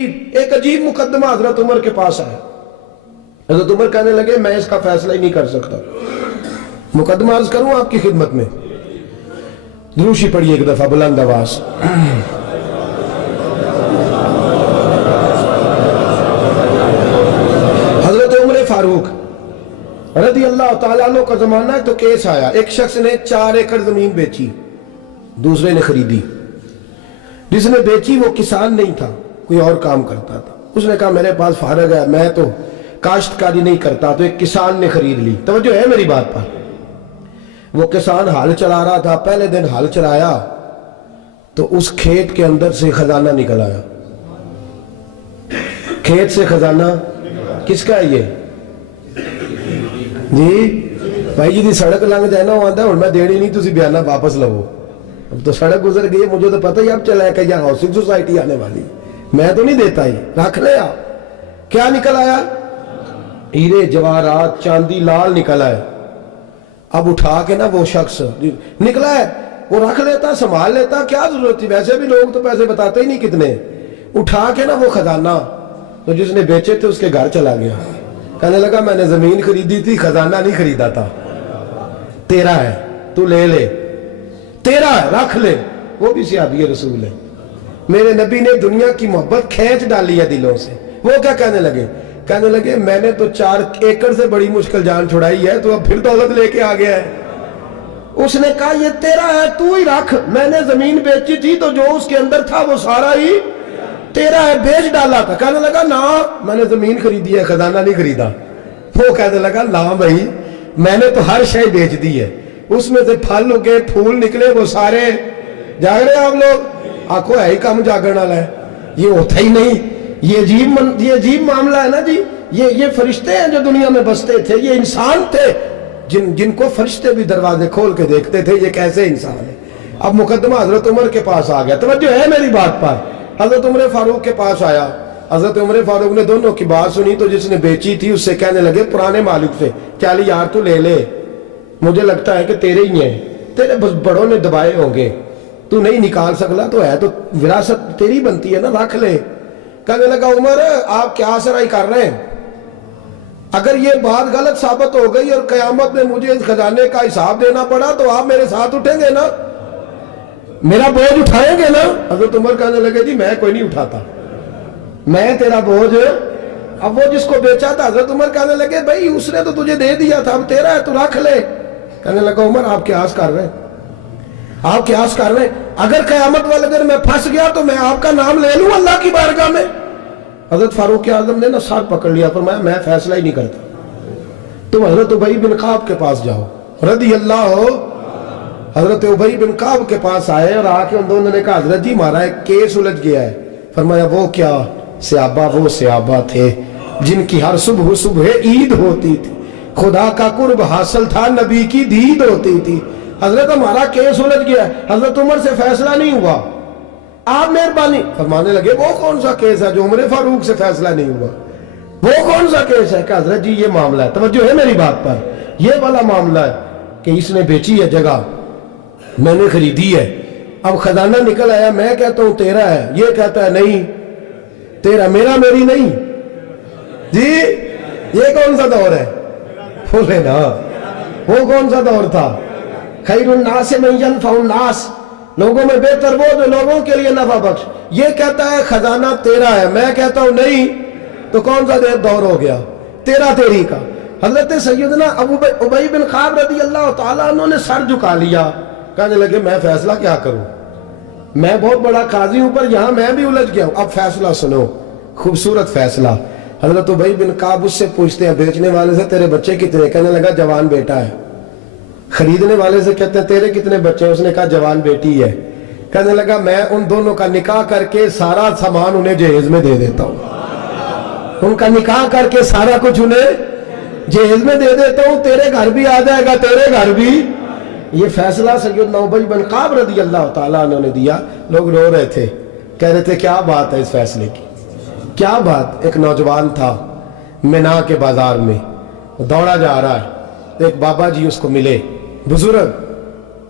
ایک عجیب مقدمہ حضرت عمر کے پاس آیا. حضرت عمر کہنے لگے میں اس کا فیصلہ ہی نہیں کر سکتا. مقدمہ عرض کروں آپ کی خدمت میں. دروشی پڑھیے ایک دفعہ بلند آواز. حضرت عمر فاروق رضی اللہ تعالیٰ عنہ کا زمانہ ہے تو کیس آیا. ایک شخص نے 4 ایکڑ زمین بیچی, دوسرے نے خریدی. جس نے بیچی وہ کسان نہیں تھا, کوئی اور کام کرتا تھا. اس نے کہا میرے پاس فارغ ہے, میں تو کاشتکاری نہیں کرتا, تو ایک کسان نے خرید لی. توجہ ہے میری بات پر. وہ کسان ہل چلا رہا تھا, پہلے دن ہل چلایا تو اس کھیت کے اندر سے خزانہ نکل آیا. کھیت سے خزانہ کس کا ہے یہ جی بھائی جی دی سڑک لنگ جائے نا وہ آتا ہے اور میں دینی نہیں تسی بیانہ واپس لو. اب تو سڑک گزر گئی ہے, مجھے تو پتہ ہی اب چلا ہے کہ یہاں ہاؤسنگ سوسائٹی آنے والی, میں تو نہیں دیتا ہی, رکھ لے آپ. کیا نکل آیا؟ ہیرے جواہرات چاندی لال نکل آئے. اب اٹھا کے نا وہ شخص نکلا ہے وہ رکھ لیتا, سنبھال لیتا, کیا ضرورت تھی, ویسے بھی لوگ تو پیسے بتاتے ہی نہیں کتنے. اٹھا کے نا وہ خزانہ تو جس نے بیچے تھے اس کے گھر چلا گیا. کہنے لگا میں نے زمین خریدی تھی, خزانہ نہیں خریدا تھا, تیرا ہے, تو لے لے, تیرا ہے, رکھ لے. وہ بھی صحابی رسول ہے. میرے نبی نے دنیا کی محبت کھینچ ڈالی ہے دلوں سے. وہ کیا کہنے لگے؟ کہنے لگے میں نے تو 4 ایکڑ سے بڑی مشکل جان چھڑائی ہے, تو اب پھر دولت لے کے آ گیا ہے. اس نے کہا یہ تیرا ہے, تو ہی رکھ, میں نے زمین بیچی تھی تو جو اس کے اندر تھا وہ سارا ہی تیرا ہے, بیچ ڈالا تھا. کہنے لگا نا میں نے زمین خریدی ہے, خزانہ نہیں خریدا. وہ کہنے لگا نا بھائی میں نے تو ہر شے بیچ دی ہے, اس میں سے پھل اگے, پھول نکلے, وہ سارے. جاگ رہے آپ لوگ؟ آنکھوں ہے ہی کم جاگرن والا ہے, یہ ہوتا ہی نہیں. یہ عجیب معاملہ ہے نا جی. یہ فرشتے ہیں جو دنیا میں بستے تھے, یہ انسان تھے جن کو فرشتے بھی دروازے کھول کے دیکھتے تھے یہ کیسے انسان ہے. اب مقدمہ حضرت عمر کے پاس آ گیا. توجہ ہے میری بات پر. حضرت عمر فاروق کے پاس آیا. حضرت عمر فاروق نے دونوں کی بات سنی تو جس نے بیچی تھی اس سے کہنے لگے پرانے مالک سے, چل یار تو لے لے, مجھے لگتا ہے کہ تیرے ہی ہیں, تیرے بڑوں نے دبائے ہوں گے, تو نہیں نکال سکلا, تو ہے تو وراثت تیری بنتی ہے نا, رکھ لے. کہنے لگا عمر آپ کیا سرائی کر رہے ہیں؟ اگر یہ بات غلط ثابت ہو گئی اور قیامت میں مجھے اس خزانے کا حساب دینا پڑا تو آپ میرے ساتھ اٹھیں گے نا, میرا بوجھ اٹھائیں گے نا؟ حضرت عمر کہنے لگے جی میں کوئی نہیں اٹھاتا, میں تیرا بوجھ. اب وہ جس کو بیچا تھا حضرت عمر کہنے لگے بھائی اس نے تو تجھے دے دیا تھا, اب تیرا ہے تو رکھ لے. کہنے لگا عمر آپ قیاس کر رہے ہیں, آپ قیاس کر رہے ہیں, اگر قیامت والے دن میں پھنس گیا تو میں آپ کا نام لے لوں اللہ کی بارگاہ میں. حضرت فاروق اعظم نے نا سر پکڑ لیا, فرمایا میں فیصلہ ہی نہیں کرتا, تم حضرت ابی بن کعب کے پاس جاؤ رضی اللہ ہو. حضرت ابی بن کعب کے پاس آئے اور آ کے ان دونوں نے کہا حضرت جی ہمارا ایک کیس الجھ گیا ہے. فرمایا وہ کیا؟ صحابہ وہ صحابہ تھے جن کی ہر صبح عید ہوتی تھی, خدا کا قرب حاصل تھا, نبی کی دید ہوتی تھی. حضرت ہمارا کیس الجھ گیا ہے, حضرت عمر سے فیصلہ نہیں ہوا, آپ مہربانی. فرمانے لگے وہ کون سا کیس ہے جو عمر فاروق سے فیصلہ نہیں ہوا؟ وہ کون سا کیس ہے؟ کہ حضرت جی یہ معاملہ ہے, توجہ ہے میری بات پر, یہ والا معاملہ ہے کہ اس نے بیچی ہے جگہ, میں نے خریدی ہے, اب خزانہ نکل آیا, میں کہتا ہوں تیرا ہے, یہ کہتا ہے نہیں تیرا, میرا میری نہیں. جی یہ کون سا دور ہے؟ بولے نا وہ کون سا دور تھا؟ خیر الناس من ینفع الناس, لوگوں میں بہتر وہ جو لوگوں کے لیے نفع بخش. یہ کہتا ہے خزانہ تیرا ہے, میں کہتا ہوں نہیں, تو کون سا دور ہو گیا؟ تیرا تیری کا. حضرت سیدنا ابی بن کعب رضی اللہ تعالیٰ عنہ نے سر جھکا لیا, کہنے لگے میں فیصلہ کیا کروں, میں بہت بڑا قاضی ہوں پر یہاں میں بھی الجھ گیا ہوں. اب فیصلہ سنو, خوبصورت فیصلہ. حضرت ابی بن کعب اس سے پوچھتے ہیں بیچنے والے سے تیرے بچے کتنے؟ کہنے لگا جوان بیٹا ہے. خریدنے والے سے کہتے ہیں تیرے کتنے بچے ہیں؟ اس نے کہا جوان بیٹی ہے. کہنے لگا میں ان دونوں کا نکاح کر کے سارا سامان انہیں جہیز میں دے دیتا ہوں, ان کا نکاح کر کے سارا کچھ انہیں جہیز میں دے دیتا ہوں, تیرے گھر بھی آ جائے گا, تیرے گھر بھی. یہ فیصلہ سیدنا ابی بن کعب رضی اللہ تعالیٰ عنہ نے دیا. لوگ رو رہے تھے, کہہ رہے تھے کیا بات ہے اس فیصلے کی, کیا بات. ایک نوجوان تھا مینا کے بازار میں, دوڑا جا رہا ہے, ایک بابا جی اس کو ملے, بزرگ.